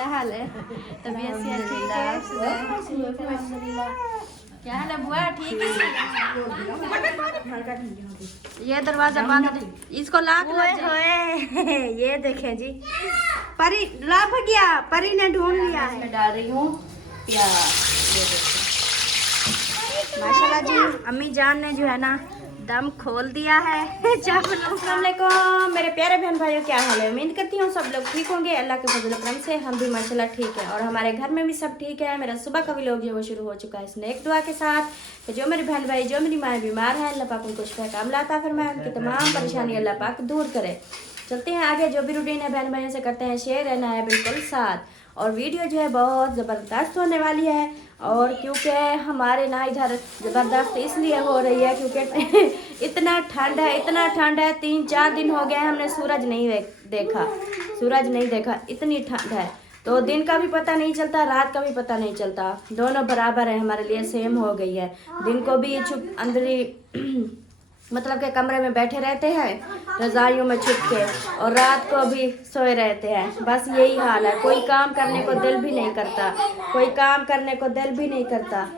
क्या हाल है? तबीयत से ठीक है? क्या हाल है बुआ? ठीक है। ये दरवाजा बंद है, इसको लॉक लग जाए। ये देखें जी, परी लाभ गया, परी ने ढूंढ लिया है। मैं डाल रही हूँ प्याज। ये देखो माशाल्लाह जी, अम्मी जान ने जो है ना दम खोल दिया है। अस्सलामुअलैकुम मेरे प्यारे बहन भाइयों, क्या हाल है? उम्मीद करती हूँ सब लोग ठीक होंगे। अल्लाह के फजल करम से हम भी माशाल्लाह ठीक है और हमारे घर में भी सब ठीक है। मेरा सुबह का व्लॉग जो वो शुरू हो चुका है इस नेक दुआ के साथ कि जो मेरे बहन भाई, जो मेरी माँ बीमार है, अल्लाह पाक उनको शिफा कामिला अता फरमाए, उनकी तमाम परेशानी अल्लाह पाक दूर करे। चलते हैं आगे, जो भी रूटीन है बहन भाइयों से करते हैं शेयर, रहना है बिल्कुल साथ। और वीडियो जो है बहुत ज़बरदस्त होने वाली है। और क्योंकि हमारे ना इधर ज़बरदस्त इसलिए हो रही है क्योंकि इतना ठंड है, इतना ठंड है। 3-4 दिन हो गए हमने सूरज नहीं देखा, इतनी ठंड है। तो दिन का भी पता नहीं चलता, रात का भी पता नहीं चलता, दोनों बराबर है हमारे लिए, सेम हो गई है। दिन को भी चुप अंदर ही मतलब के कमरे में बैठे रहते हैं रजाइयों में छुप के, और रात को भी सोए रहते हैं। बस यही हाल है, कोई काम करने को दिल भी नहीं करता,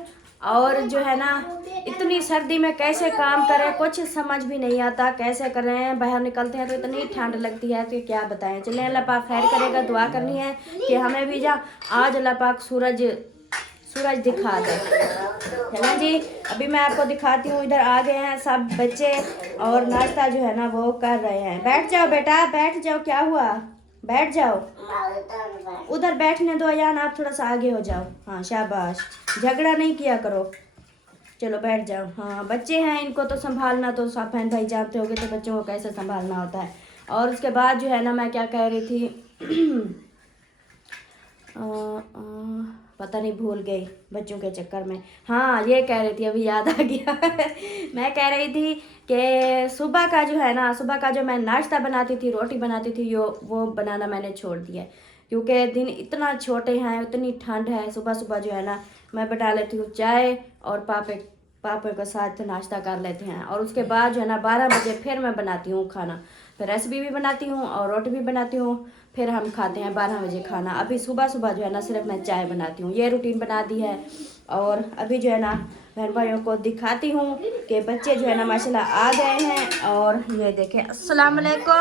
और जो है ना इतनी सर्दी में कैसे काम करें कुछ समझ भी नहीं आता, कैसे करें। बाहर निकलते हैं तो इतनी ठंड लगती है कि क्या बताएं। चलें, अल्लाह पाक खैर करेगा, दुआ करनी है कि हमें भी आज अल्लाह पाक सूरज दिखा दे। चलें जी, अभी मैं आपको दिखाती हूँ। इधर आ गए हैं सब बच्चे और नाश्ता जो है ना वो कर रहे हैं। बैठ जाओ बेटा, बैठ जाओ, क्या हुआ? बैठ जाओ, उधर बैठने दो। अयान आप थोड़ा सा आगे हो जाओ। हाँ शाबाश, झगड़ा नहीं किया करो। चलो बैठ जाओ। हाँ बच्चे हैं, इनको तो संभालना तो सब बहन भाई जानते होगे, तो बच्चों को कैसे संभालना होता है। और उसके बाद जो है ना मैं क्या कह रही थी पता नहीं, भूल गई बच्चों के चक्कर में। हाँ ये कह रही थी, अभी याद आ गया। मैं कह रही थी कि सुबह का जो है ना, सुबह का जो मैं नाश्ता बनाती थी, रोटी बनाती थी, वो बनाना मैंने छोड़ दिया क्योंकि दिन इतना छोटे हैं, इतनी ठंड है। सुबह सुबह जो है ना मैं बना लेती हूँ चाय और पापे के साथ नाश्ता कर लेते हैं। और उसके बाद जो है ना 12 बजे फिर मैं बनाती हूँ खाना, फिर रेसिपी भी बनाती हूँ और रोटी भी बनाती हूँ, फिर हम खाते हैं 12 बजे खाना। अभी सुबह सुबह जो है ना सिर्फ मैं चाय बनाती हूँ, ये रूटीन बना दी है। और अभी जो है ना बहन भाइयों को दिखाती हूँ कि बच्चे जो है ना माशाल्लाह आ गए हैं। और ये देखें, अस्सलाम वालेकुम,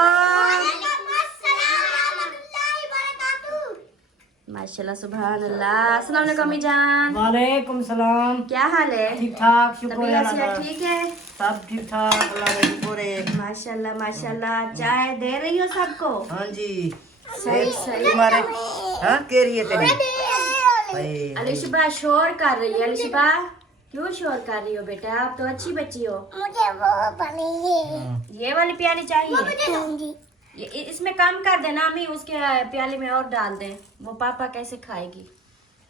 माशाल्लाह सुभान अल्लाह। अस्सलाम वालेकुम अम्मी जान। वालेकुम सलाम। क्या हाल है? ठीक ठाक, शुक्र है तबीयत अल्लाह का। ठीक है? सब ठीक ठाक, अल्लाह का शुक्र है। माशाल्लाह माशाल्लाह। चाय दे रही हो सबको? हाँ जी। सही। तुम्हारे हाँ कह रही है तेरी अलिशबा शोर कर रही है। अलिशबा क्यों शोर कर रही हो बेटा? आप तो अच्छी बच्ची हो। मुझे वो बनी ये वाली प्याली चाहिए? ये इसमें कम कर देना अम्मी, उसके प्याली में और डाल दें, वो पापा कैसे खाएगी।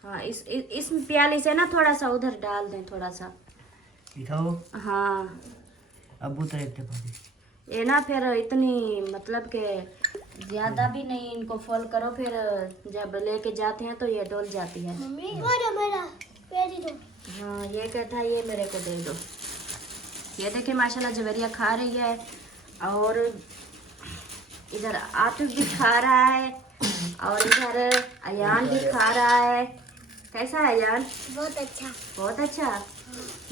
हाँ इस प्याली से ना थोड़ा सा उधर डाल दें, थोड़ा सा। दिखाओ। हाँ अबू तो एक ये ना फिर इतनी मतलब के ज्यादा भी नहीं इनको फॉल करो, फिर जब लेके जाते हैं तो ये डोल जाती है। मम्मी मेरा पेरी दो। हाँ ये कहता है ये मेरे को दे दो। ये देखिए माशाल्लाह जवेरिया खा रही है और इधर आतिफ भी खा रहा है और इधर अयान भी खा रहा है। कैसा है अयान? बहुत अच्छा। बहुत अच्छा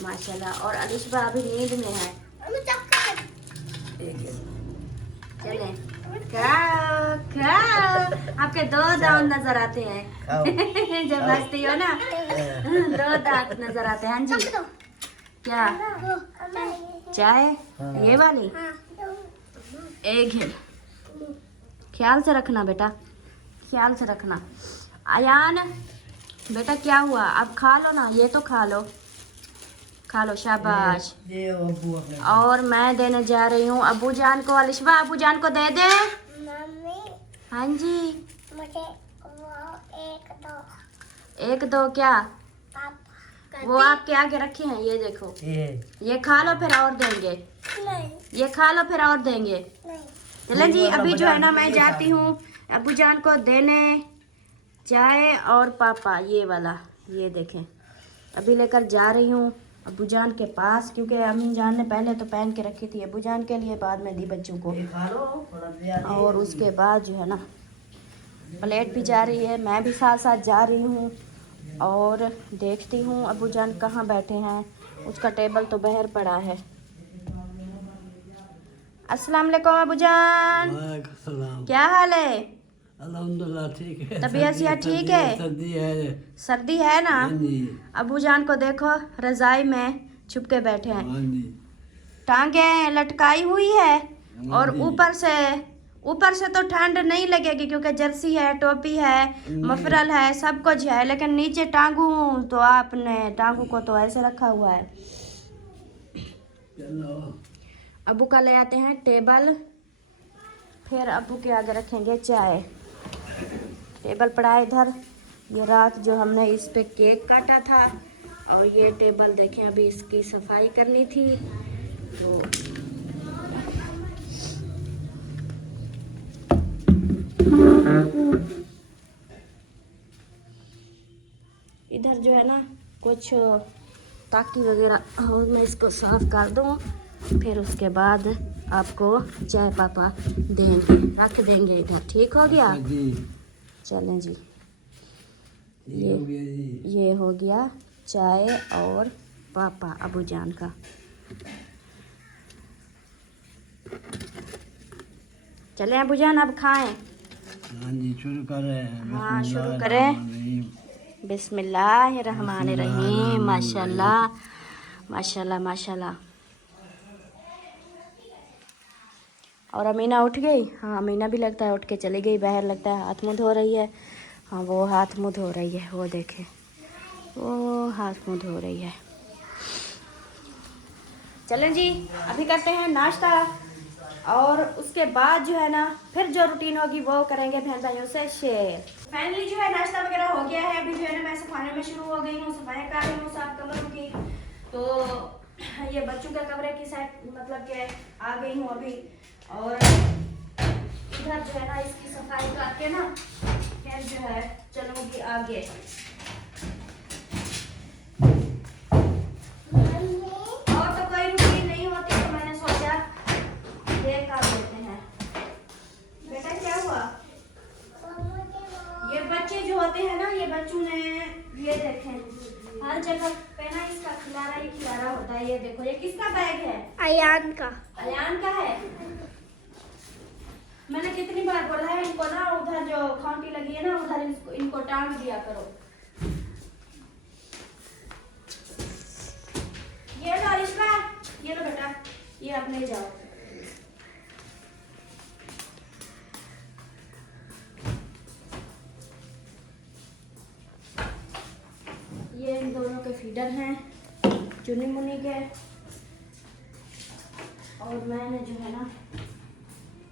माशाल्लाह। और अलिशबा अभी नींद में है। चले खाओ। आपके 2 दांत नजर आते हैं जब हंसती हो ना, 2 दांत नजर आते हैं। हाँ जी, क्या चाय ये वाली? एक है, ख्याल से रखना बेटा, ख्याल से रखना। अयान बेटा क्या हुआ? अब खा लो ना, ये तो खा लो शाबाश। और मैं देने जा रही हूँ अबू जान को। अलिशबा अबू जान को दे दे। मम्मी हाँ जी। मुझे वो एक दो क्या? पापा वो आपके आगे रखे हैं, ये देखो, ये खा लो फिर और देंगे। नहीं ये खा लो फिर और देंगे। नहीं। चलें जी, अभी जो है ना मैं जाती हूँ अबू जान को देने चाय और पापा ये वाला, ये देखें अभी लेकर जा रही हूँ अबू जान के पास, क्योंकि अम्मी जान ने पहले तो पहन के रखी थी अबू जान के लिए, बाद में दी बच्चों को। और उसके बाद जो है ना प्लेट भी जा रही है, मैं भी साथ साथ जा रही हूँ और देखती हूँ अबू जान कहाँ बैठे हैं। उसका टेबल तो बाहर पड़ा है। अस्सलाम वालेकुम अबू जान, वालेकुम क्या हाल है? अल्हम्दुलिल्लाह ठीक है। तबीयत सेहत ठीक है? सर्दी है। सर्दी है ना? हाँ जी, अबू जान को देखो रजाई में छुप के बैठे हैं, हाँ जी। टांगे लटकाई हुई है और जी। ऊपर से तो ठंड नहीं लगेगी क्योंकि जर्सी है, टोपी है, मफरल है, सब कुछ है, लेकिन नीचे टांगू तो आपने टांगू को तो ऐसे रखा हुआ है। चलो अबू का ले आते हैं टेबल, फिर अबू के आगे रखेंगे चाय। टेबल पड़ा है इधर, ये रात जो हमने इस पे केक काटा था, और ये टेबल देखें अभी इसकी सफाई करनी थी तो इधर जो है ना कुछ ताकि वगैरह हो, मैं इसको साफ कर दूँ, फिर उसके बाद आपको चाय पापा देंगे, रख देंगे इधर। ठीक हो गया? जी, चलें जी, ये हो गया जी। ये हो गया चाय और पापा अबू जान का। चलें अबू जान अब खाएं। हाँ जी, शुरू कर रहे हैं। हाँ, शुरू करें। बिस्मिल्लाहिर्रहमानिर्रहीम। माशाल्लाह माशाल्लाह माशाल्लाह। और अमीना उठ गई? हाँ, अमीना भी लगता है उठ के चली गई बाहर, लगता है हाथ मुँह धो रही है। हाँ, वो हाथ मुँह धो रही है, वो देखे, वो हाथ मुँह धो रही है। चलें जी, अभी करते हैं नाश्ता और उसके बाद जो है ना फिर जो रूटीन होगी वो करेंगे बहन भाइयों से शेयर। फाइनली जो है नाश्ता वगैरह हो गया है, अभी जो है ना मैं सफाई में शुरू हो गई हूँ, सफाई कर रही हूँ साफ कमरों की। तो ये बच्चों के कमरे की साइड मतलब के आ गई हूँ अभी, और इधर जो है ना इसकी सफाई करके ना फिर जो है चलूँगी आगे। और तो कोई रूटीन नहीं होती तो मैंने सोचा ये कर देते हैं। बेटा क्या हुआ? ये बच्चे जो होते हैं ना, ये बच्चों ने ये देखें हर जगह पे ना इसका खिलारा ही खिलारा होता है। ये देखो, ये किसका बैग है? अयान का। अयान का है। मैंने कितनी बार बोला है इनको ना उधर जो खांटी लगी है ना उधर इनको टांग दिया करो। ये लो रिश्मा, ये लो बेटा, ये अब ले जाओ। ये इन दोनों के फीडर हैं चुनी मुनी के, और मैंने जो है ना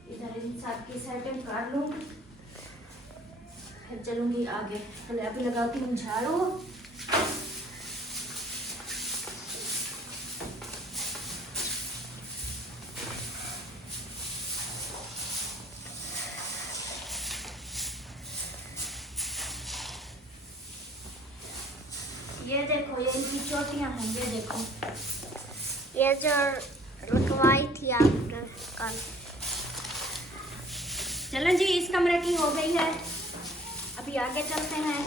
इधर इन सब की सेटिंग कर लूँ, फिर चलूँगी आगे। पहले अभी लगाती हूँ झाड़ू। ये देखो, ये इनकी चोटियाँ हैं, ये देखो, ये जो रुकवाई थी आपने कल। चलो जी, इस कमरे की हो गई है, अभी आगे चलते हैं।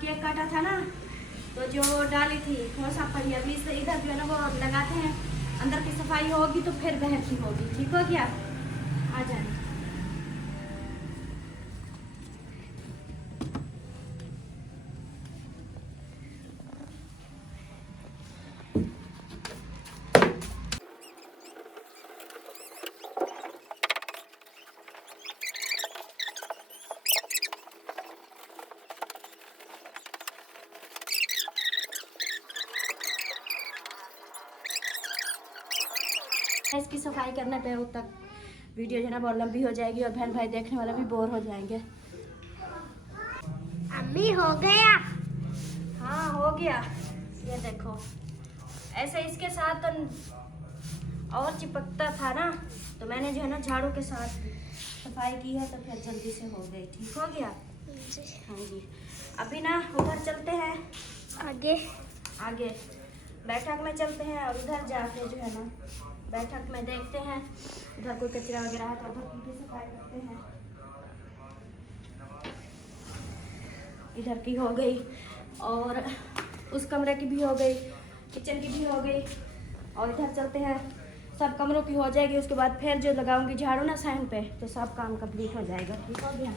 केक काटा था ना तो जो डाली थी वो सब पड़ी, अभी इस इधर जो है ना वो लगाते हैं, अंदर की सफाई होगी तो फिर बाहर की होगी। ठीक हो गया? आ जाए। इसकी सफाई करने पे उस तक वीडियो जो है ना बहुत लंबी हो जाएगी और बहन भाई देखने वाले भी बोर हो जाएंगे। अम्मी हो गया? हाँ, हो गया। ये देखो, ऐसे इसके साथ तो और चिपकता था ना, तो मैंने जो है ना झाड़ू के साथ सफाई की है तो फिर जल्दी से हो गई। ठीक हो गया? हाँ जी, अभी ना उधर चलते हैं आगे आगे बैठक में चलते हैं और उधर जाके जो है ना बैठक में देखते हैं उधर कोई कचरा वगैरह है तो उधर की सफाई करते हैं। इधर की हो गई और उस कमरे की भी हो गई, किचन की भी हो गई और इधर चलते हैं सब कमरों की हो जाएगी। उसके बाद फिर जो लगाऊंगी झाड़ू ना साइन पे तो सब काम कंप्लीट हो जाएगा। ठीक हो गया।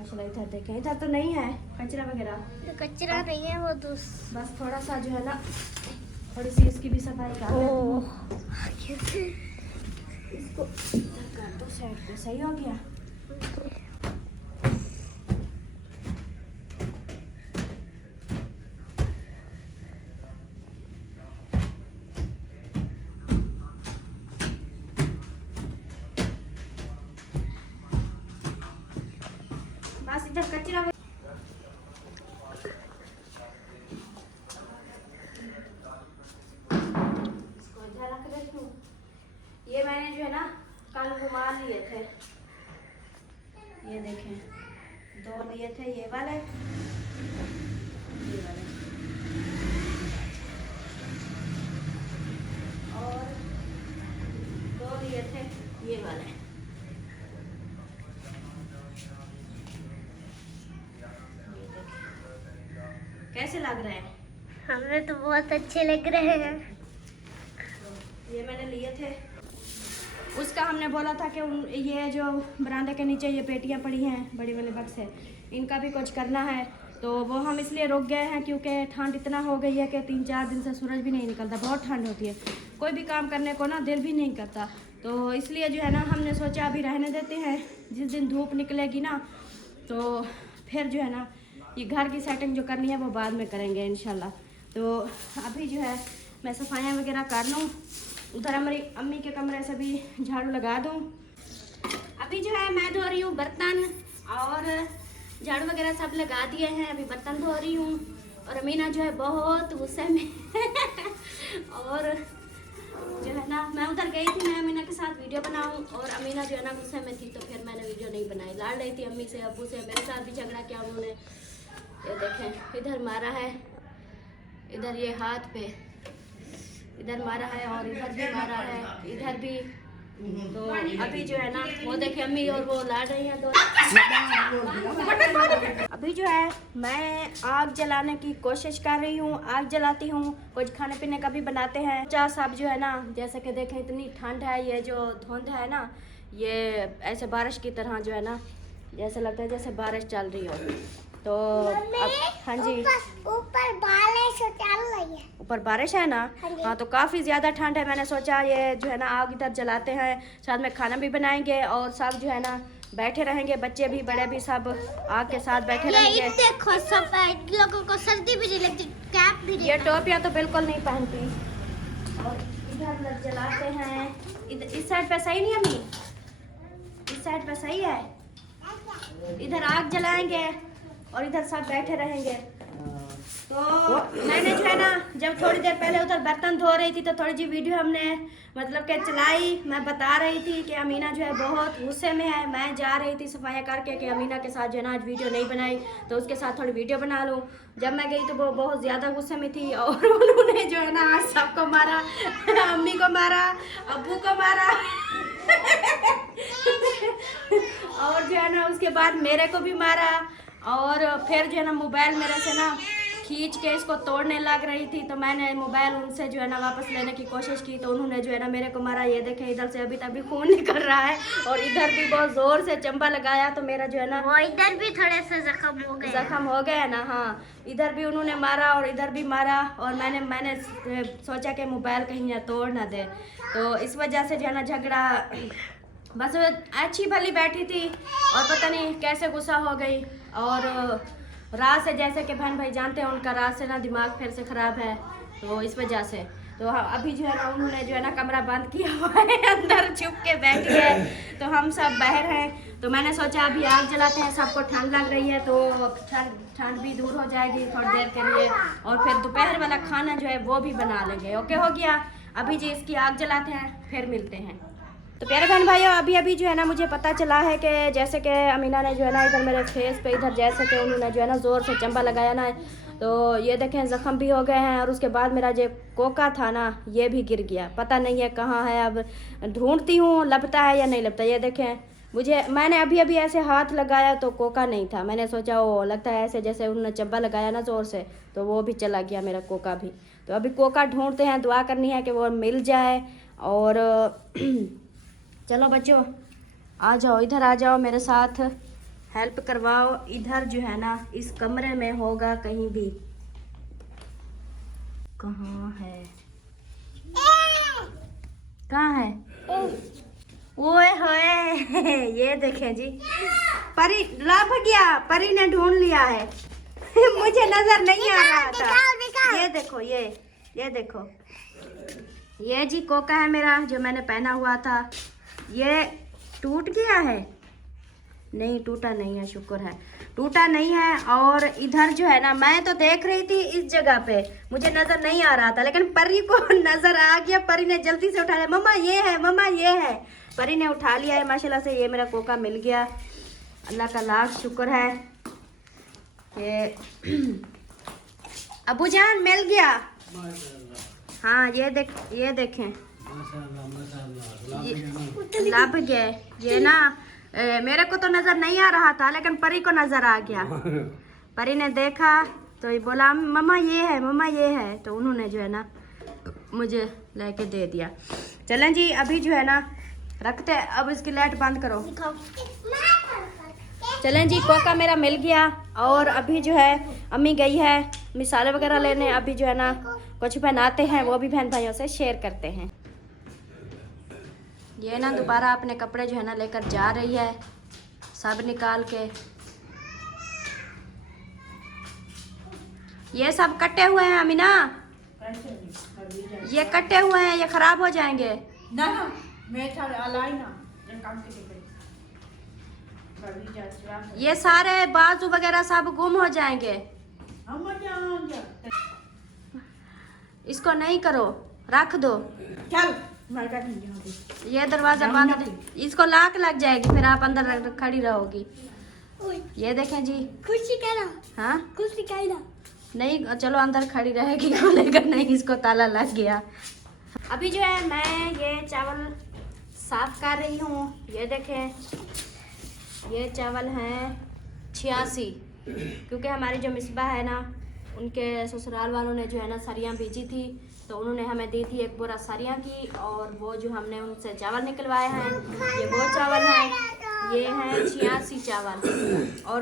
चलो इधर देखें, इधर तो नहीं है कचरा वगैरह, कचरा नहीं है वो बस थोड़ा सा जो है ना थोड़ी सी इसकी भी सफाई कर इसको कर दो साइड पे। सही हो गया। बस इधर कचरा इसको इधर रख देती हूँ। ये मैंने जो है ना कल घुमा लिए थे, ये देखें 2 लिए थे ये वाले और 2 लिए थे ये वाले। कैसे लग रहे हैं? हमें तो बहुत अच्छे लग रहे हैं। ये मैंने लिए थे। उसका हमने बोला था कि ये जो बरामदे के नीचे ये पेटियां पड़ी हैं बड़ी वाले बक्स है, इनका भी कुछ करना है। तो वो हम इसलिए रुक गए हैं क्योंकि ठंड इतना हो गई है कि 3-4 दिन से सूरज भी नहीं निकलता, बहुत ठंड होती है, कोई भी काम करने को ना दिल भी नहीं करता। तो इसलिए जो है ना हमने सोचा अभी रहने देते हैं, जिस दिन धूप निकलेगी ना तो फिर जो है ना ये घर की सेटिंग जो करनी है वो बाद में करेंगे इंशाल्लाह। तो अभी जो है मैं सफाइयाँ वगैरह कर लूँ, उधर हमारी अम्मी के कमरे से भी झाड़ू लगा दूँ। अभी जो है मैं धो रही हूँ बर्तन और झाड़ू वगैरह सब लगा दिए हैं, अभी बर्तन धो रही हूँ। और अमीना जो है बहुत गुस्से में और जो है ना मैं उधर गई थी, मैं अमीना के साथ वीडियो बनाऊँ और अमीना जो है ना गुस्से में थी तो फिर मैंने वीडियो नहीं बनाई। लाड़ रही थी अम्मी से, अब्बू से, मेरे साथ भी झगड़ा किया उन्होंने। ये देखें इधर मारा है, इधर ये हाथ पे इधर मारा है और इधर भी मारा है, इधर भी। तो अभी जो है ना वो देखे अम्मी और वो लाड़ रही हैं। तो अभी जो है मैं आग जलाने की कोशिश कर रही हूँ, आग जलाती हूँ, कुछ खाने पीने का भी बनाते हैं। चाय साहब जो है ना जैसे कि देखें इतनी ठंड है, ये जो धुंध है ना ये ऐसे बारिश की तरह जो है ना जैसे लगता है जैसे बारिश चल रही हो। तो अब हाँ जी ऊपर बारिश चल रही है, ऊपर बारिश है ना। हाँ तो काफ़ी ज़्यादा ठंड है। मैंने सोचा ये जो है ना आग इधर जलाते हैं, साथ में खाना भी बनाएंगे और सब जो है ना बैठे रहेंगे, बच्चे भी बड़े भी सब आग के साथ बैठे रहेंगे। देखो सब लोगों को सर्दी भी नहीं लगती, कैप भी नहीं। ये टोपियाँ तो बिल्कुल नहीं पहनती। और इधर जलाते हैं, इस साइड पे सही नहीं अम्मी, इस साइड पे सही है। इधर आग जलाएंगे और इधर सब बैठे रहेंगे। तो मैंने जो है ना जब थोड़ी देर पहले उधर बर्तन धो रही थी तो थोड़ी जी वीडियो हमने मतलब कि चलाई। मैं बता रही थी कि अमीना जो है बहुत गुस्से में है। मैं जा रही थी सफाइयाँ करके कि अमीना के साथ जो है ना आज वीडियो नहीं बनाई तो उसके साथ थोड़ी वीडियो बना लूँ। जब मैं गई तो वो बहुत ज़्यादा गुस्से में थी और उन्होंने जो है ना आज सबको मारा, अम्मी को मारा, अब्बू को मारा और जो है ना उसके बाद मेरे को भी मारा। और फिर जो है ना मोबाइल मेरे से ना खींच के इसको तोड़ने लग रही थी। तो मैंने मोबाइल उनसे जो है ना वापस लेने की कोशिश की तो उन्होंने जो है ना मेरे को मारा। ये देखें इधर से अभी तक भी खून निकल रहा है और इधर भी बहुत ज़ोर से चंबा लगाया तो मेरा जो है ना वो इधर भी थोड़े से जख्म हो गया ना। हाँ इधर भी उन्होंने मारा और इधर भी मारा और मैंने सोचा कि मोबाइल कहीं ना तोड़ ना दे। तो इस वजह से जो है ना झगड़ा, बस अच्छी भली बैठी थी और पता नहीं कैसे गुस्सा हो गई। और रात से जैसे कि बहन भाई जानते हैं उनका रात से ना दिमाग फिर से ख़राब है तो इस वजह से। तो हाँ अभी जो है ना उन्होंने जो है ना कमरा बंद किया हुआ है, अंदर छुप के बैठ गए तो हम सब बाहर हैं। तो मैंने सोचा अभी आग जलाते हैं, सबको ठंड लग रही है तो ठंड भी दूर हो जाएगी थोड़ी देर के लिए और फिर दोपहर वाला खाना जो है वो भी बना लेंगे। ओके हो गया। अभी जी इसकी आग जलाते हैं फिर मिलते हैं। तो प्यारे बहन भाइयों, अभी अभी जो है ना मुझे पता चला है कि जैसे कि अमीना ने जो है ना इधर मेरे फेस पे इधर जैसे कि उन्होंने जो है ना ज़ोर से चंबा लगाया ना, तो ये देखें ज़ख्म भी हो गए हैं। और उसके बाद मेरा जो कोका था ना ये भी गिर गया, पता नहीं है कहाँ है। अब ढूंढती हूँ लपटा है या नहीं लपटा। ये देखें मैंने अभी अभी ऐसे हाथ लगाया तो कोका नहीं था। मैंने सोचा वो लगता है ऐसे जैसे उन्होंने चंबा लगाया ना ज़ोर से, तो वो भी चला गया मेरा कोका भी। तो अभी कोका ढूंढते हैं, दुआ करनी है कि वो मिल जाए। और चलो बच्चों आ जाओ, इधर आ जाओ मेरे साथ, हेल्प करवाओ। इधर जो है ना इस कमरे में होगा कहीं भी। कहाँ है, कहाँ है? ओए होए ये देखें जी, परी लभ गया, परी ने ढूंढ लिया है। मुझे नजर नहीं आ रहा था। ये देखो, ये देखो, ये जी कोका है मेरा जो मैंने पहना हुआ था। ये टूट गया है? नहीं टूटा नहीं है, शुक्र है टूटा नहीं है। और इधर जो है ना मैं तो देख रही थी इस जगह पे, मुझे नजर नहीं आ रहा था, लेकिन परी को नजर आ गया। परी ने जल्दी से उठा लिया, मम्मा ये है, मम्मा ये है। परी ने उठा लिया है माशाल्लाह से। ये मेरा कोका मिल गया, अल्लाह का लाख शुक्र है। ये अबू जान मिल गया। हाँ ये देखें लभ गए। ये ना मेरे को तो नजर नहीं आ रहा था, लेकिन परी को नजर आ गया। परी ने देखा तो ये बोला मम्मा ये है, मम्मा ये है। तो उन्होंने जो है ना मुझे लेके दे दिया। चलें जी अभी जो है ना रखते, अब इसकी लाइट बंद करो। चलें जी कोका मेरा मिल गया। और अभी जो है अम्मी गई है मिसाले वगैरह लेने। अभी जो है ना कुछ बनाते हैं, वो भी बहन भाइयों से शेयर करते हैं। ये ना दोबारा अपने कपड़े जो है ना लेकर जा रही है, सब निकाल के। ये सब कटे हुए हैं अमीना, ये कटे हुए हैं, ये खराब हो जाएंगे ना। ये सारे बाजू वगैरह सब गुम हो जाएंगे। इसको नहीं करो, रख दो। चल ये दरवाजा बंद, इसको लाक लग जाएगी, फिर आप अंदर खड़ी रहोगी। ये देखें जी, खुशी कहना, हाँ खुशी कहना। नहीं चलो अंदर खड़ी रहेगी, खोलेगा नहीं, इसको ताला लग गया। अभी जो है मैं ये चावल साफ कर रही हूँ। ये देखें ये चावल हैं 86, क्योंकि हमारी जो मिसबा है ना उनके ससुराल वालों ने जो है ना सरियाँ भेजी थी, तो उन्होंने हमें दी थी एक बोरा सरियाँ की। और वो जो हमने उनसे चावल निकलवाए हैं ये वो चावल हैं, ये हैं 86 चावल। और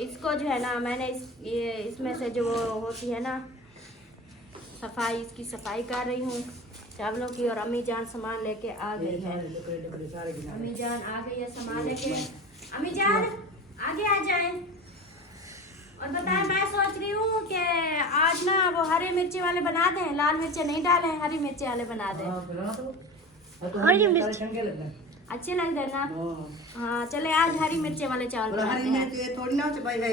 इसको जो है ना मैंने इसमें से जो होती है ना सफाई, इसकी सफाई कर रही हूँ चावलों की। और अम्मी जान सामान लेके आ गई है, अम्मी जान आ गई है सामान लेके। अम्मी जान आगे आ जाए। और बताएं, मैं सोच रही हूँ कि आज ना वो हरी मिर्ची वाले बना दें, लाल मिर्ची नहीं डालें, हरी मिर्ची वाले बना दें। हरी मिर्च अच्छे लग रहे ना? हाँ चले आज हरी मिर्ची वाले चावल बनाते हरी हैं। मिर्च थोड़ी ना भाई है,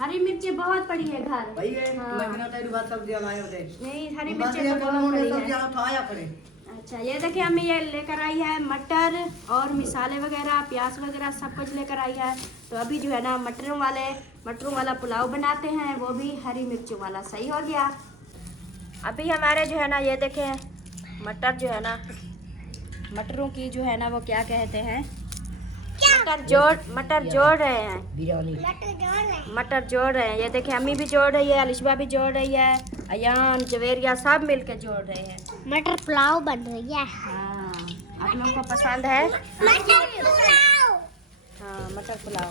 हरी मिर्ची बहुत पड़ी है घर। भाई है हाँ। लगना तेरी बात सब्जी लाए होते नहीं हरी बस मिर्ची ये तो बोलो बहुत मुझे पड़ी सब्जी है। खाया करे। अच्छा ये देखिए अम्मी ये लेकर आई है मटर और मिसाले वगैरह, प्याज वगैरह सब कुछ लेकर आई है। तो अभी जो है ना मटरों वाला पुलाव बनाते हैं, वो भी हरी मिर्चों वाला। सही हो गया। अभी हमारे जो है ना ये देखें मटर जो है ना, मटरों की जो है ना वो क्या कहते हैं, मटर जोड़ रहे हैं, मटर जोड़ रहे हैं। ये देखें अम्मी भी जोड़ रही है, अलिशबा भी जोड़ रही है, अयान जवेरिया सब मिलके जोड़ रहे हैं। मटर पुलाव बन रही है। हाँ आप लोगों को पसंद है? मटर पुलाव। हाँ मटर पुलाव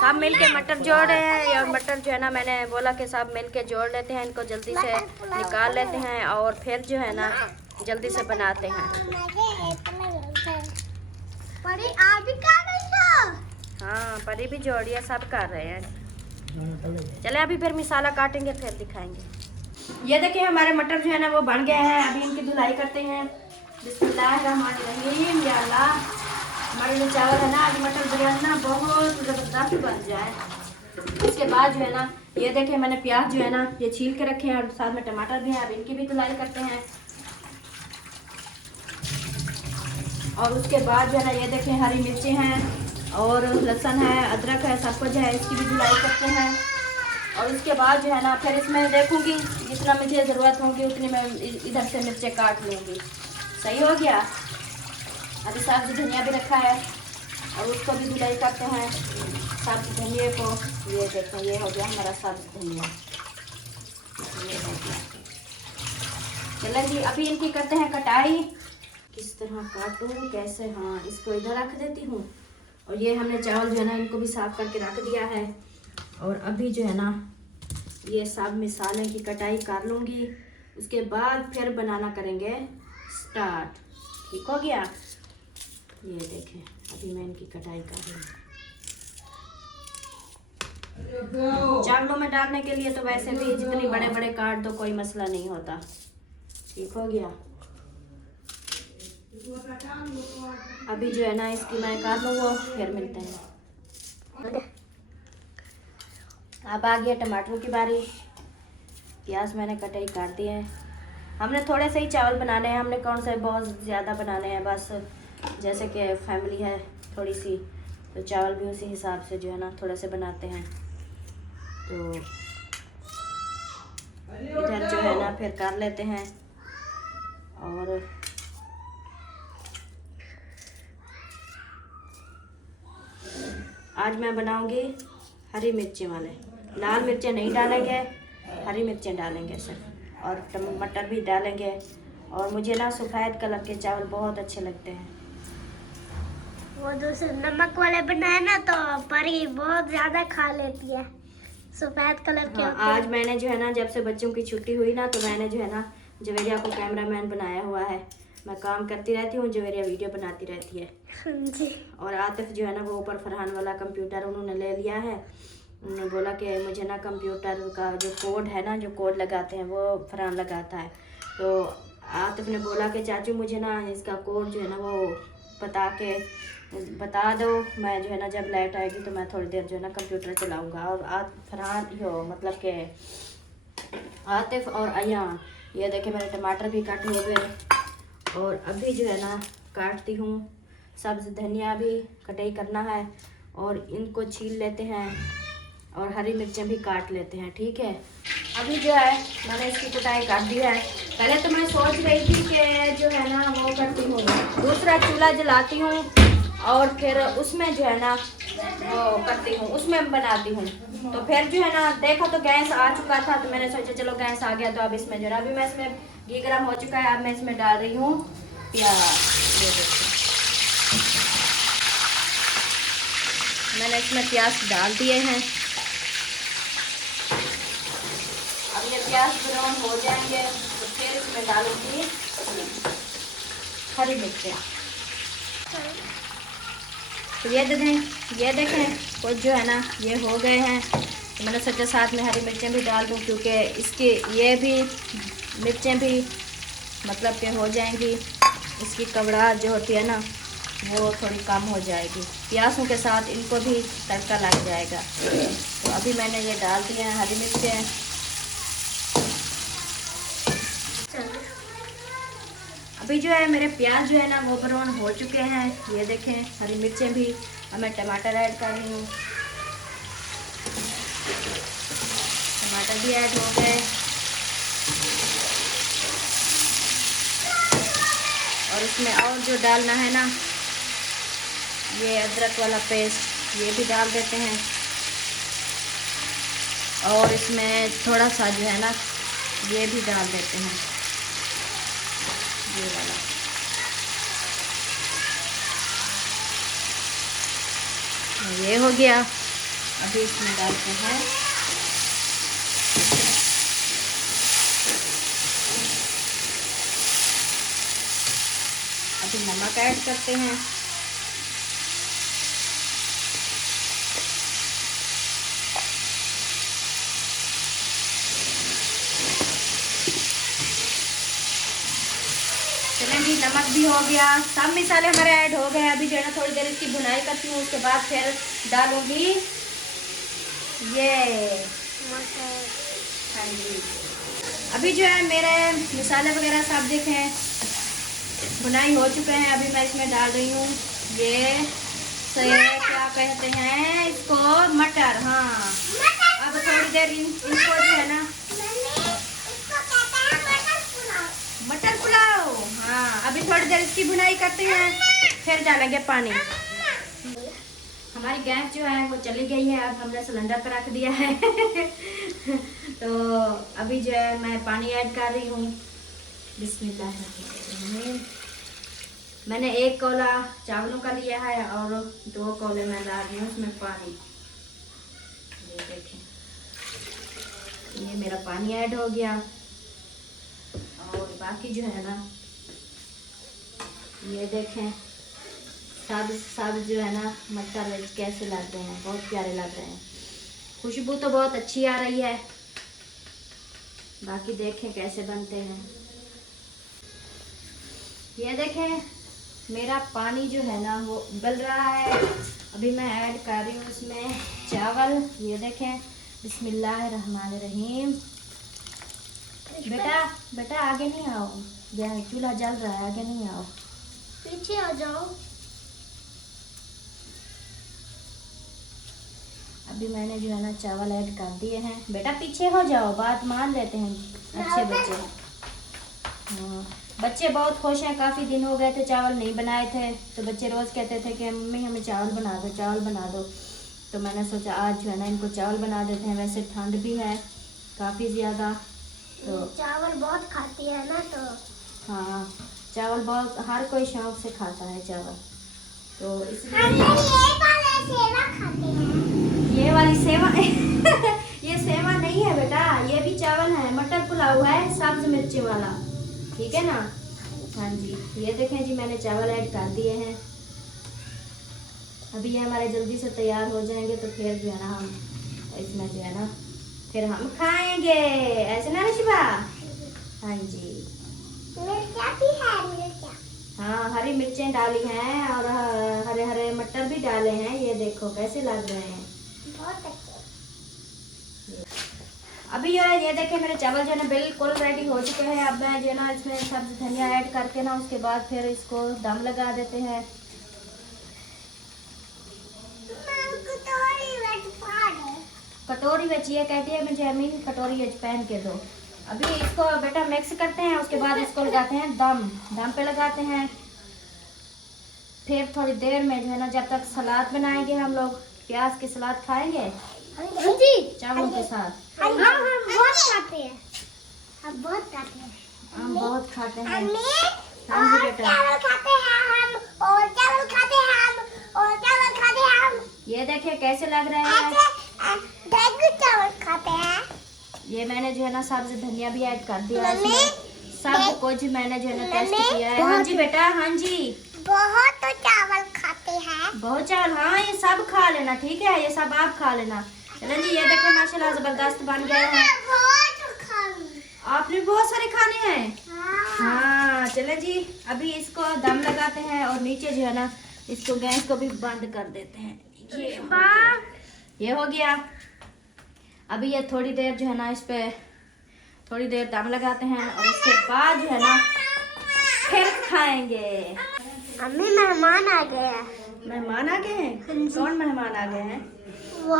सब मिलके मटर जोड़ रहे हैं। और मटर जो है ना मैंने बोला कि सब मिलके जोड़ लेते हैं, इनको जल्दी से निकाल लेते हैं और फिर जो है ना जल्दी से बनाते हैं। परी आप भी कर रही हो? हाँ परी भी जोड़िए, सब कर रहे हैं। चले अभी फिर मिसाला काटेंगे फिर दिखाएंगे। ये देखिए हमारे मटर जो है ना वो बन गए हैं, अभी इनकी धुलाई करते हैं। बिस्मिल्लाहिर्रहमानिर्रहीम। या अल्लाह हमारे जो चावल है ना आज मटर बिरयानी ना बहुत ज़बरदस्त बन जाए। इसके बाद जो है ना ये देखिए मैंने प्याज जो है ना ये छील के रखे हैं और साथ में टमाटर भी हैं, अब इनकी भी धुलाई करते हैं। और उसके बाद जो है ना ये देखें हरी मिर्ची हैं और लहसुन है, अदरक है, सब कुछ है, इसकी भी धुलाई करते हैं। और उसके बाद जो है ना फिर इसमें देखूंगी जितना मुझे ज़रूरत होगी उतनी मैं इधर से मिर्चें काट लूँगी। सही हो गया। अभी सब्ज़ी धनिया भी रखा है और उसको भी धुलाई करते हैं सब्ज़ी धनिया को। ये देखें ये हो गया हमारा सब्ज़ी धनिया, ये हो गया। चलें जी अभी इनकी करते हैं कटाई। किस तरह काटूँ कैसे, हाँ इसको इधर रख देती हूँ। और ये हमने चावल जो है ना इनको भी साफ़ करके रख दिया है। और अभी जो है ना ये सब मिसाले की कटाई कर लूँगी, उसके बाद फिर बनाना करेंगे स्टार्ट। ठीक हो गया। ये देखें अभी मैं इनकी कटाई कर रही हूँ। चावलों में डालने के लिए तो वैसे भी जितने बड़े बड़े काट दो कोई मसला नहीं होता। ठीक हो गया। अभी जो है ना इसकी मैं कर लूँगा फिर मिलते हैं। अब आ गया टमाटरों की बारी। प्याज मैंने कटाई कर दी है। हमने थोड़े से ही चावल बनाने हैं, हमने कौन से बहुत ज़्यादा बनाने हैं, बस जैसे कि फैमिली है थोड़ी सी तो चावल भी उसी हिसाब से जो है ना थोड़े से बनाते हैं। तो इधर जो है ना फिर कर लेते हैं। और आज मैं बनाऊंगी हरी मिर्ची वाले। लाल मिर्चें नहीं डालेंगे, हरी मिर्चें डालेंगे सिर्फ, और टमाटर भी डालेंगे। और मुझे ना सफ़ेद कलर के चावल बहुत अच्छे लगते हैं। वो दूसरे नमक वाले बनाए ना तो परी बहुत ज्यादा खा लेती है, सफेद कलर के। हाँ, आज मैंने जो है ना जब से बच्चों की छुट्टी हुई ना तो मैंने जो है ना जवेरिया को कैमरामैन बनाया हुआ है। मैं काम करती रहती हूँ, जवेरिया वीडियो बनाती रहती है जी। और आतिफ जो है ना वो ऊपर फरहान वाला कंप्यूटर उन्होंने ले लिया है। उन्होंने बोला कि मुझे ना कंप्यूटर का जो कोड है ना, जो कोड लगाते हैं वो फरहान लगाता है। तो आतिफ ने बोला कि चाचू मुझे ना इसका कोड जो है ना वो बता दो, मैं जो है ना जब लाइट आएगी तो मैं थोड़ी देर जो है ना कंप्यूटर चलाऊँगा। और फरहान यो मतलब कि आतिफ और अयान, ये देखे मेरे टमाटर भी कट हो गए। और अभी जो है ना काटती हूँ सब्ज़ धनिया भी कटाई करना है और इनको छील लेते हैं और हरी मिर्चें भी काट लेते हैं। ठीक है। अभी जो है मैंने इसकी कुटाई कर दी है। पहले तो मैं सोच रही थी कि जो है ना वो करती हूँ दूसरा चूल्हा जलाती हूँ और फिर उसमें जो है ना वो करती हूँ, उसमें बनाती हूँ। तो फिर जो है ना देखा तो गैस आ चुका था तो मैंने सोचा चलो गैस आ गया तो अब इसमें जो है अभी मैं इसमें घी गर्म हो चुका है। अब मैं इसमें डाल रही हूँ प्याज। ये देखिए मैंने इसमें प्याज डाल दिए हैं। अब ये प्याज ब्राउन हो जाएंगे तो फिर इसमें डालूंगी हरी मिर्चें। तो ये देखें कुछ जो है ना ये हो गए हैं। तो मैंने सोचा साथ में हरी मिर्चें भी डाल दूँ क्योंकि इसकी ये भी मिर्चें भी मतलब कि हो जाएंगी, इसकी कवड़ाहट जो होती है ना वो थोड़ी कम हो जाएगी। प्याज़ों के साथ इनको भी तड़का लग जाएगा। तो अभी मैंने ये डाल दिए हैं हरी मिर्चें। अभी जो है मेरे प्याज जो है ना वो ब्राउन हो चुके हैं। ये देखें हरी मिर्चें भी। अब मैं टमाटर ऐड कर रही हूँ। टमाटर भी ऐड हो गए और इसमें और जो डालना है ना ये अदरक वाला पेस्ट ये भी डाल देते हैं। और इसमें थोड़ा सा जो है ना ये भी डाल देते हैं, ये वाला। ये हो गया। अभी इसमें डालते हैं अभी नमक ऐड करते हैं। चलें जी नमक भी हो गया, सब मसाले हमारे ऐड हो गए। अभी जो है ना थोड़ी देर इसकी भुनाई करती हूँ, उसके बाद फिर डालूंगी ये। हाँ जी। अभी जो है मेरे मसाले वगैरह सब देखें भुनाई हो चुके हैं। अभी मैं इसमें डाल रही हूँ ये क्या कहते हैं इसको, मटर। हाँ, अब थोड़ी देर इनको जो है ना, मटर पुलाव। हाँ, अभी थोड़ी देर इसकी भुनाई करते हैं, फिर डालेंगे पानी। हमारी गैस जो है वो चली गई है, अब हमने सिलेंडर पर रख दिया है। तो अभी जो है मैं पानी ऐड कर रही हूँ। बिस्मिल्लाह। मैंने 1 कौला चावलों का लिया है और 2 कौले मैं डाल रही हूँ उसमें पानी। ये देखें, ये मेरा पानी ऐड हो गया। और बाकी जो है ना, ये देखें सब जो है ना मटर कैसे लग रहे हैं, बहुत प्यारे लग रहे हैं। खुशबू तो बहुत अच्छी आ रही है। बाकी देखें कैसे बनते हैं। ये देखें मेरा पानी जो है ना वो उबल रहा है। अभी मैं ऐड कर रही हूँ उसमें चावल। ये देखें, बिस्मिल्लाहिर्रहमानिर्रहीम। बेटा आगे नहीं आओ, चूल्हा जल रहा है, आगे नहीं आओ, पीछे आ जाओ। अभी मैंने जो है ना चावल ऐड कर दिए हैं। बेटा पीछे हो जाओ, बात मान लेते हैं अच्छे बच्चे। हाँ, बच्चे बहुत खुश हैं। काफ़ी दिन हो गए थे चावल नहीं बनाए थे, तो बच्चे रोज़ कहते थे कि मम्मी हमें चावल बना दो, चावल बना दो। तो मैंने सोचा आज जो है ना इनको चावल बना देते हैं। वैसे ठंड भी है काफ़ी ज़्यादा, तो चावल बहुत खाती है ना, तो हाँ चावल बहुत हर कोई शौक से खाता है चावल, तो इसलिए ये वाली सेवा ये सेवा नहीं है बेटा, ये भी चावल है। मटर पुलाव है सब्ज मिर्ची वाला, ठीक है ना। हाँ जी, ये देखें जी मैंने चावल ऐड कर दिए हैं। अभी ये हमारे जल्दी से तैयार हो जाएंगे, तो फिर जो है ना हम इसमें जो है ना फिर हम खाएंगे, ऐसे ना शिबा। हाँ जी, मिर्चा भी है, मिर्चा। हाँ हरी मिर्चें डाली हैं और हरे हरे मटर भी डाले हैं। ये देखो कैसे लग रहे हैं, बहुत अच्छे। अभी ये देखें मेरे चावल जो है ना बिल्कुल रेडी हो चुके हैं। अब मैं जो है ना इसमें सब्जी धनिया ऐड करके ना उसके बाद फिर इसको दम लगा देते हैं। कटोरी बेच ये कहती है मुझे अमीन, कटोरी बेच पहन के दो। अभी इसको बेटा मिक्स करते हैं, उसके बाद इसको लगाते हैं दम पे लगाते हैं। फिर थोड़ी देर में जो है ना, जब तक सलाद बनाएंगे हम लोग, प्याज की सलाद खाएंगे चावलों के साथ। हम बहुत खाते हैं, हम बहुत खाते हैं, हम बहुत खाते हैं। हाँ जी बेटा, चावल खाते हैं हम, और चावल खाते हैं हम, और चावल खाते हैं हम। ये देखिए कैसे लग रहे हैं। चावल खाते हैं। ये मैंने जो है ना सब्जी धनिया भी ऐड कर दिया है इसमें। सब कुछ मैंने जो है ना टेस्ट किया है। हाँ जी बेटा, हाँ जी बहुत तो चावल खाते हैं, बहुत चावल। हाँ ये सब खा लेना, ठीक है, ये सब आप खा लेना। चलें जी, ये देखो माशाल्लाह जबरदस्त बन गया है। आपने बहुत सारे खाने हैं। हाँ चलें जी, अभी इसको दम लगाते हैं और नीचे जो है ना इसको गैस को भी बंद कर देते हैं। ये हो गया। अभी ये थोड़ी देर जो है ना इस पे थोड़ी देर दम लगाते हैं और उसके बाद जो है ना फिर खाएंगे। अम्मी मेहमान आ गए हैं। मेहमान आ गए हैं? कौन मेहमान आ गए हैं? वो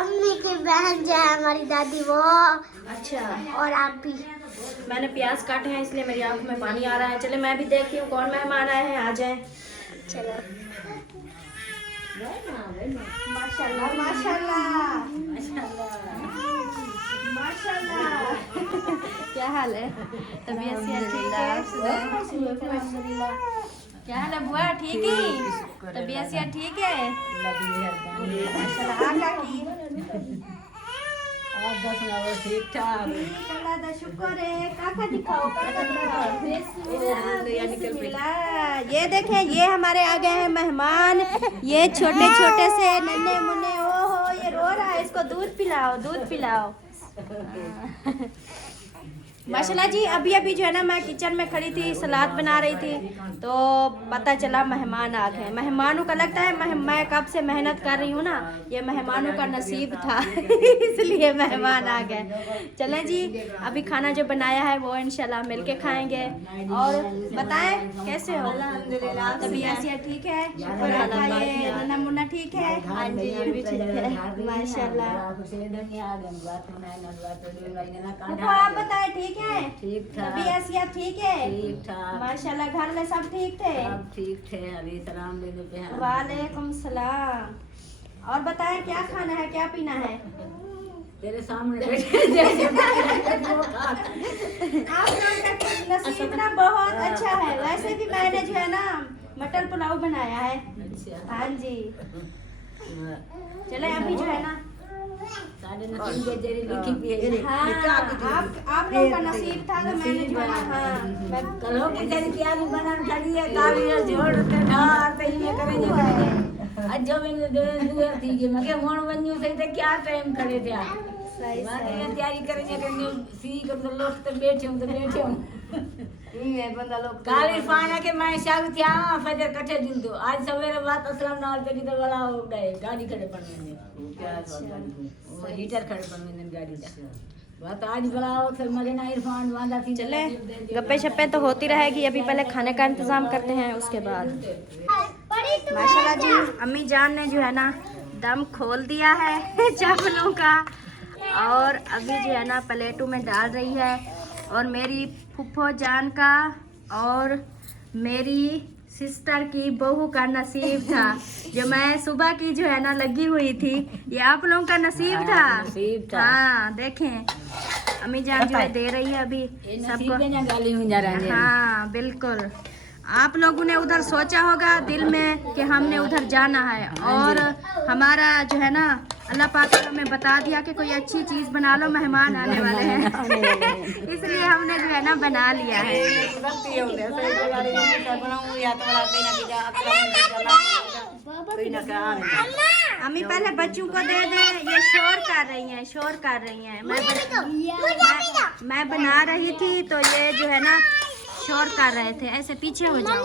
अम्मी की बहन जो है हमारी दादी, वो। अच्छा, और आप भी। मैंने प्याज काटे हैं इसलिए मेरी आंख में पानी आ रहा है। चले मैं भी देखती हूँ कौन मेहमान आए हैं, आ जाएं। चलो। माशाल्लाह माशाल्लाह माशाल्लाह। क्या हाल है? तबीयत से ठीक है? क्या हाल है बुआ, ठीक है? तबीयत से ठीक है? माशाल्लाह। ठीक ठाक। अल्लाह दा शुक्र है। काका दिखाओ, काका दिखाओ। ये देखें, ये हमारे आ गए हैं मेहमान। ये छोटे छोटे से नन्हे मुन्ने। ओहो ये रो रहा है, इसको दूध पिलाओ, दूध पिलाओ। माशाल्लाह जी। अभी अभी जो है ना मैं किचन में खड़ी थी, सलाद बना रही थी, तो पता चला मेहमान आ गए। मेहमानों का लगता है मैं कब से मेहनत कर रही हूँ ना, ये मेहमानों का नसीब था इसलिए मेहमान आ गए। चलें जी, अभी खाना जो बनाया है वो इंशाल्लाह मिलके खाएंगे। और बताएं कैसे हो? तबीयत ठीक है? ये नन्ना मुन्ना ठीक है? हाँ जी, ये भी ठीक है माशाल्लाह। आप बताएं ठीक है? ठीक था, तबीयत ठीक है? ठीक था माशाल्लाह। घर में सब ठीक थे? सब ठीक थे। अभी सलाम देने पे हैं। वालेकुम सलाम। और बताएं क्या खाना है, क्या पीना है? तेरे सामने बैठे आप लोगों का नसीब ना बहुत अच्छा है। वैसे भी मैंने जो है ना मटर पुलाव बनाया है। हाँ जी। चले अभी जो है ना हाँ, आप लोग का नसीब था तो मैंने जो है ना हाँ कलो की तेरी तैयारी बनाने खड़ी है। काली जोड़ के ढार पे ये करेंगे आज जो मैंने दूर थी कि मैं के मोण बन्यू से तो क्या टाइम करे थे आप सही मैं तैयारी करेंगे कि सी कर लोग तो बैठे हूं ये बंदा लोग काली फाना के मैं शाग थी आ फजर कटे दिन तो आज सवेरे बात असलम नाल पे तो वाला हो गए गाड़ी खड़े पड़ने में क्या वो हीटर खड़े पड़ने में गाड़ी का बात आज बुलाओ फिर मजे ना इरफान वाला थी। चले गप्पे शप्पे तो होती रहेगी, अभी पहले खाने का इंतजाम करते हैं उसके बाद। माशाल्लाह जी, अम्मी जान ने जो है ना दम खोल दिया है चावलों का, और अभी जो है ना प्लेटों में डाल रही है। और मेरी फुफ्फो जान का और मेरी सिस्टर की बहू का नसीब था जो मैं सुबह की जो है ना लगी हुई थी, ये आप लोगों का नसीब था। हाँ देखें, अम्मी जान जो है दे रही है अभी सबको। हाँ बिल्कुल, आप लोगों ने उधर सोचा होगा दिल में कि हमने उधर जाना है, और हमारा जो है ना अल्लाह पाक ने हमें बता दिया कि कोई अच्छी चीज़ बना लो, मेहमान आने वाले हैं इसलिए हमने जो है ना बना लिया है। अम्मी पहले बच्चों को दे दे, ये शोर कर रही हैं। मैं बना रही थी तो ये जो है ना शोर कर रहे थे। ऐसे पीछे हो जाओ।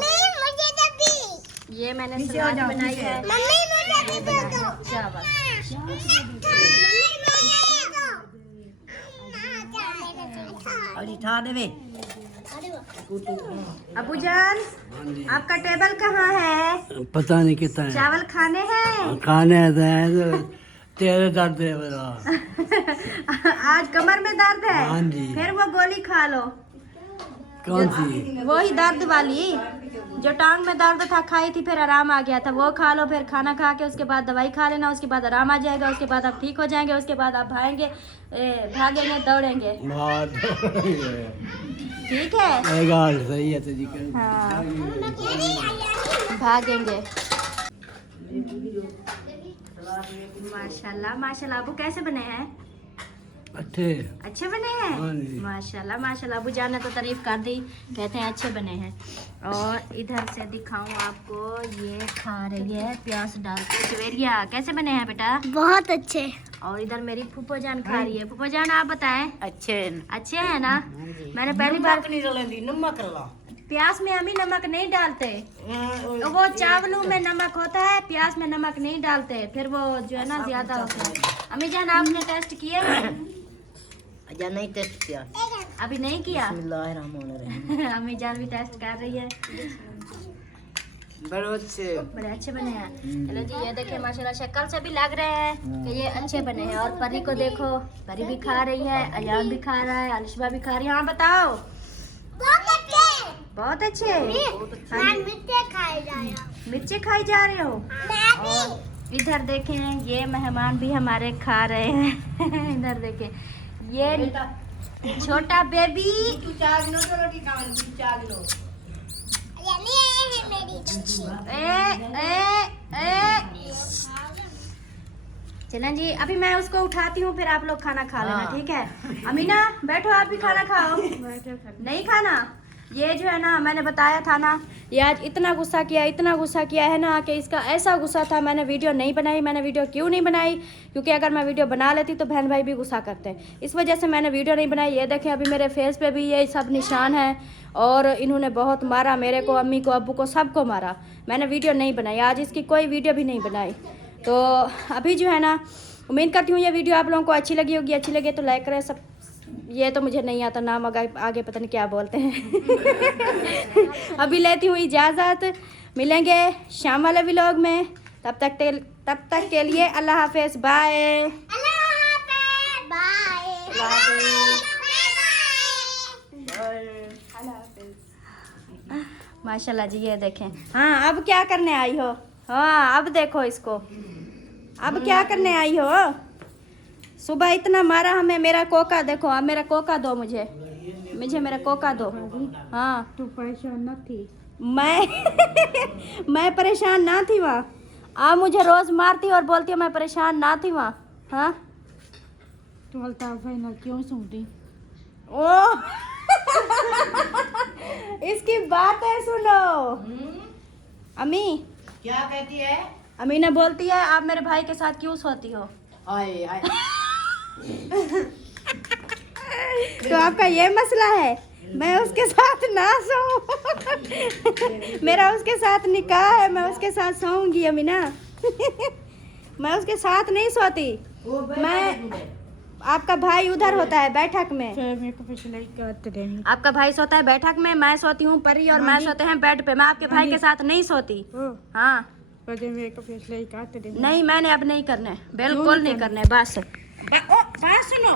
ये मैंने सलाद बनाई है, ये बनाया चावल। अबू जान, आपका टेबल कहाँ है? पता नहीं कितना है। चावल खाने हैं? खाने हैं तेरे दर्द है मेरा आज कमर में दर्द है? हाँ जी। फिर वो गोली खा लो। कौन सी? वही दर्द वाली जो टांग में दर्द था, खाई थी फिर आराम आ गया था, वो खा लो। फिर खाना खा के उसके बाद दवाई खा लेना, उसके बाद आराम आ जाएगा, उसके बाद आप ठीक हो जाएंगे, उसके बाद आप भागेंगे दौड़ेंगे। ठीक है, सही है तेरी। हाँ भागेंगे। माशाल्लाह माशाल्लाह। अबू कैसे बने हैं? अच्छे बने हैं माशाल्लाह माशाल्लाह। अबू जान ने तो तारीफ कर दी, कहते हैं अच्छे बने हैं। और इधर से दिखाऊं आपको, ये खा रही है प्याज डाल के सवेरिया। कैसे बने हैं बेटा? बहुत अच्छे। और इधर मेरी फूफो जान खा रही है। फूफो जान आप बताएं। अच्छे हैं ना? मैंने पहली बार नमक प्याज में अम्मी नमक नहीं डालते, तो वो चावलों में नमक होता है, प्याज में नमक नहीं डालते, फिर वो जो है ना ज्यादा होता है। अम्मी जान आपने टेस्ट किया? नहीं टेस्ट किया, अभी नहीं किया। बिस्मिल्लाहिर्रहमानिर्रहीम। अम्मी जान भी टेस्ट कर रही है। बड़े अच्छे बने हैं। चलो जी, ये देखिए माशाल्लाह शक्ल से भी लग रहे हैं कि ये अच्छे बने हैं। और परी को देखो, परी भी खा रही है, अयान भी खा रहा है, अलिशबा भी खा रही है। हाँ बताओ। बहुत अच्छे। मिर्चे खाई जा रहे हो? और इधर देखें, ये मेहमान भी हमारे खा रहे हैं इधर देखें, ये छोटा बेबी। चलें जी, अभी मैं उसको उठाती हूँ, फिर आप लोग खाना खा लेना। ठीक है अमीना, बैठो आप भी खाना खाओ। नहीं खाना? ये जो है ना, मैंने बताया था ना, ये आज इतना गुस्सा किया है ना कि इसका ऐसा गुस्सा था। मैंने वीडियो नहीं बनाई। मैंने वीडियो क्यों नहीं बनाई? क्योंकि अगर मैं वीडियो बना लेती तो बहन भाई भी गुस्सा करते हैं, इस वजह से मैंने वीडियो नहीं बनाई। ये देखें, अभी मेरे फेस पे भी ये सब निशान हैं और इन्होंने बहुत मारा मेरे को, अम्मी को, अब्बू को, सबको मारा। मैंने वीडियो नहीं बनाई, आज इसकी कोई वीडियो भी नहीं बनाई। तो अभी जो है ना, उम्मीद करती हूँ ये वीडियो आप लोगों को अच्छी लगी होगी। अच्छी लगे तो लाइक करें। सब ये तो मुझे नहीं आता नाम, आगे पता नहीं क्या बोलते हैं। अभी लेती हूँ इजाज़त, मिलेंगे शाम वाले व्लॉग में। तब तक के लिए अल्लाह हाफिज़, बाय। माशाल्लाह जी, ये देखें। हाँ, अब क्या करने आई हो? हाँ, अब देखो इसको, अब क्या करने आई हो? सुबह इतना मारा हमें। मेरा कोका देखो, अब मेरा कोका दो मुझे मेरा कोका दो। हाँ, तू परेशान न थी? मैं परेशान ना थी वहाँ। आप मुझे रोज मारती और बोलती हो मैं परेशान ना थी वहाँ। हाँ, तू हल्का फाइनल क्यों सुनती? ओ इसकी बातें सुनो। अम्मी क्या कहती है? अमीना बोलती है आप मेरे भाई के साथ क्यों सोती हो? आए आए। तो आपका ये मसला है, मैं उसके साथ ना सोऊं। मेरा उसके साथ निकाह है, मैं उसके साथ सोऊंगी अमीना। मैं उसके साथ नहीं सोती। मैं, आपका भाई उधर होता है बैठक में। मेरे को पिछले आपका भाई सोता है बैठक में, मैं सोती हूँ परी और मैं सोते हैं बेड पे। मैं आपके भाई के साथ नहीं सोती। हाँ, मेरे को पिछले नहीं, मैंने अब नहीं करने, बिल्कुल नहीं करने। बस सुनो।